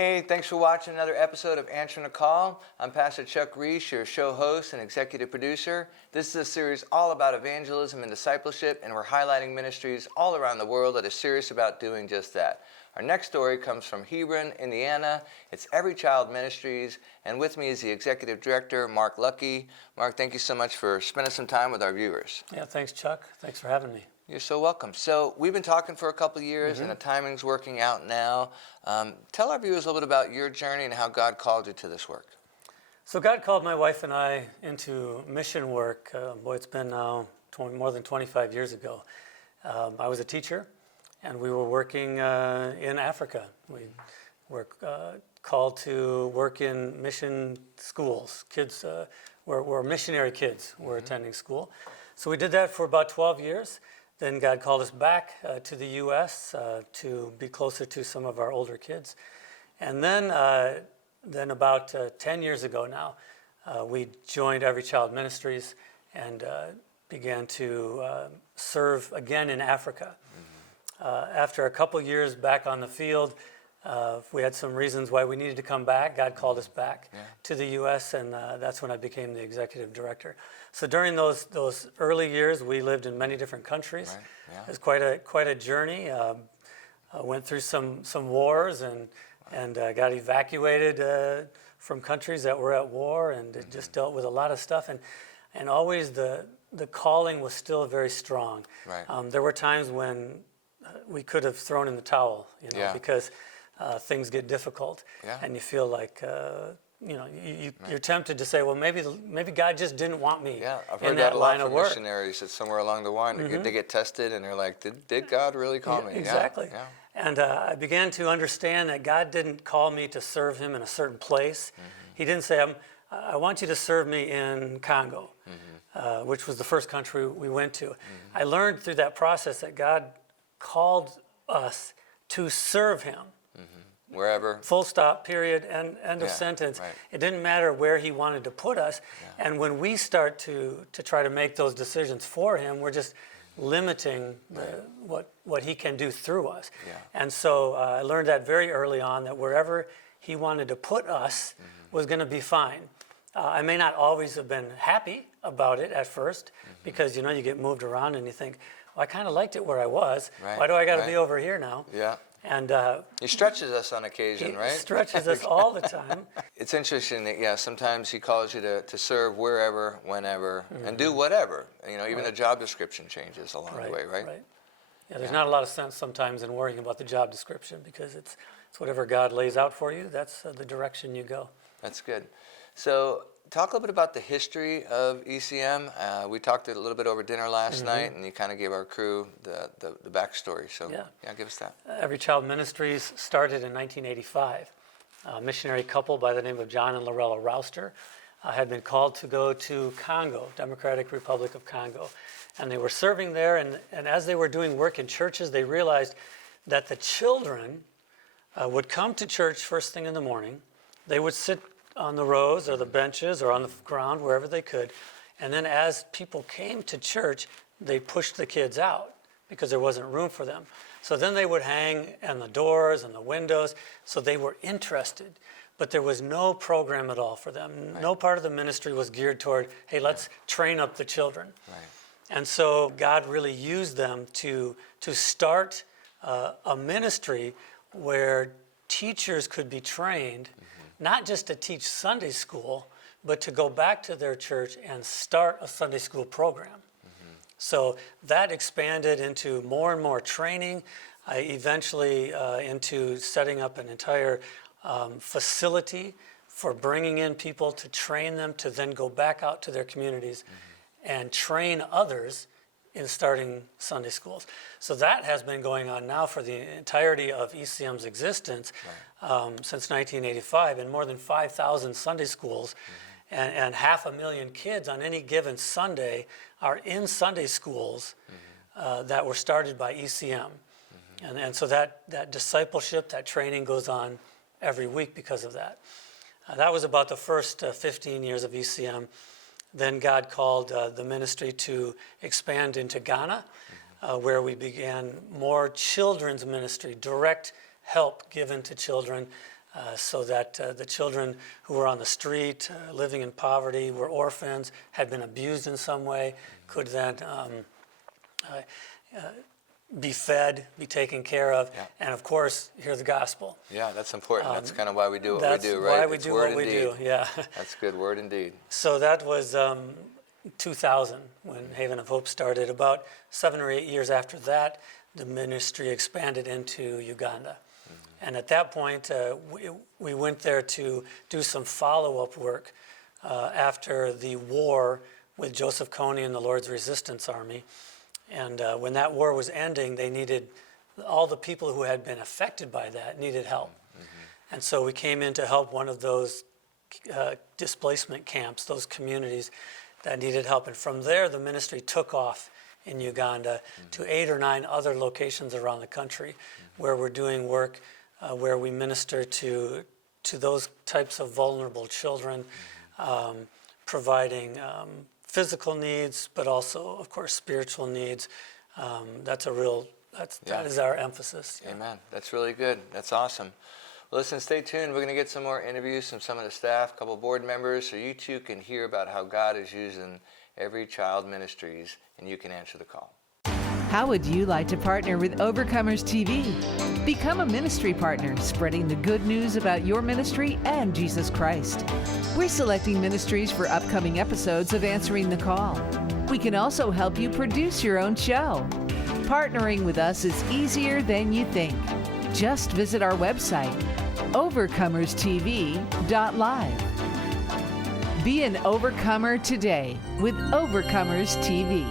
Hey, thanks for watching another episode of Answering the Call. I'm Pastor Chuck Reich, your show host and executive producer. This is a series all about evangelism and discipleship, and we're highlighting ministries all around the world that are serious about doing just that. Our next story comes from Hebron, Indiana. It's Every Child Ministries, and with me is the executive director, Mark Luckey. Mark, thank you so much for spending some time with our viewers. Yeah, thanks, Chuck. Thanks for having me. You're so welcome. So we've been talking for a couple of years, and the timing's working out now. Tell our viewers a little bit about your journey and how God called you to this work. So God called my wife and I into mission work. It's been now more than 25 years ago. I was a teacher, and we were working in Africa. We were called to work in mission schools. Kids were missionary kids were attending school. So we did that for about 12 years. Then God called us back to the U.S. To be closer to some of our older kids. And then about 10 years ago now, we joined Every Child Ministries and began to serve again in Africa. After a couple years back on the field, we had some reasons why we needed to come back. God called us back to the U.S., and that's when I became the executive director. So during those early years, we lived in many different countries. Right. Yeah. It was quite a journey. Went through some wars and got evacuated from countries that were at war, and it just dealt with a lot of stuff. And always the calling was still very strong. Right. There were times when we could have thrown in the towel, because things get difficult, and you feel like you're tempted to say, well, maybe God just didn't want me. Yeah, I've heard that a lot from missionaries. That somewhere along the line they get tested, and they're like, did God really call me? Exactly. Yeah. And I began to understand that God didn't call me to serve Him in a certain place. He didn't say, I want you to serve me in Congo, which was the first country we went to. I learned through that process that God called us to serve Him. Wherever. Full stop, period, end of sentence. Right. It didn't matter where He wanted to put us. Yeah. And when we start to try to make those decisions for Him, we're just limiting what He can do through us. Yeah. And so I learned that very early on, that wherever He wanted to put us was going to be fine. I may not always have been happy about it at first, because you get moved around and you think, well, I kind of liked it where I was. Right. Why do I got to be over here now? Yeah. And He stretches us on occasion, right? He stretches us all the time. It's interesting that, sometimes He calls you to serve wherever, whenever, and do whatever. Even the job description changes along the way, right? Right. Yeah, there's not a lot of sense sometimes in worrying about the job description, because it's whatever God lays out for you, that's the direction you go. That's good. So talk a little bit about the history of ECM. We talked a little bit over dinner last night, and you kind of gave our crew the backstory. So give us that. Every Child Ministries started in 1985. A missionary couple by the name of John and Lorella Rouster had been called to go to Congo, Democratic Republic of Congo. And they were serving there, and as they were doing work in churches, they realized that the children would come to church first thing in the morning. They would sit on the rows or the benches or on the ground, wherever they could. And then as people came to church, they pushed the kids out because there wasn't room for them. So then they would hang on the doors and the windows. So they were interested, but there was no program at all for them. Right. No part of the ministry was geared toward, hey, let's train up the children. Right. And so God really used them to start a ministry where teachers could be trained, not just to teach Sunday school, but to go back to their church and start a Sunday school program. So that expanded into more and more training, eventually into setting up an entire facility for bringing in people to train them to then go back out to their communities and train others in starting Sunday schools. So that has been going on now for the entirety of ECM's existence since 1985, in more than 5,000 Sunday schools, and 500,000 kids on any given Sunday are in Sunday schools that were started by ECM. And so that discipleship, that training goes on every week because of that. That was about the first 15 years of ECM. Then God called the ministry to expand into Ghana, where we began more children's ministry, direct help given to children so that the children who were on the street, living in poverty, were orphans, had been abused in some way, could then be fed, be taken care of, and of course, hear the gospel. Yeah, that's important. That's kind of why we do what That's we do, right? why we It's do word what we and do, deed. yeah. That's good, word indeed. So that was 2000 when Haven of Hope started. About 7 or 8 years after that, the ministry expanded into Uganda. And at that point, we went there to do some follow-up work after the war with Joseph Kony and the Lord's Resistance Army. And when that war was ending, they needed, all the people who had been affected by that needed help. And so we came in to help one of those displacement camps, those communities that needed help. And from there, the ministry took off in Uganda to 8 or 9 other locations around the country where we're doing work where we minister to those types of vulnerable children, providing physical needs, but also, of course, spiritual needs. That is our emphasis. Yeah. Amen. That's really good. That's awesome. Well, listen, stay tuned. We're going to get some more interviews from some of the staff, a couple board members, so you too can hear about how God is using Every Child Ministries, and you can answer the call. How would you like to partner with Overcomers TV? Become a ministry partner, spreading the good news about your ministry and Jesus Christ. We're selecting ministries for upcoming episodes of Answering the Call. We can also help you produce your own show. Partnering with us is easier than you think. Just visit our website, overcomerstv.live. Be an overcomer today with Overcomers TV.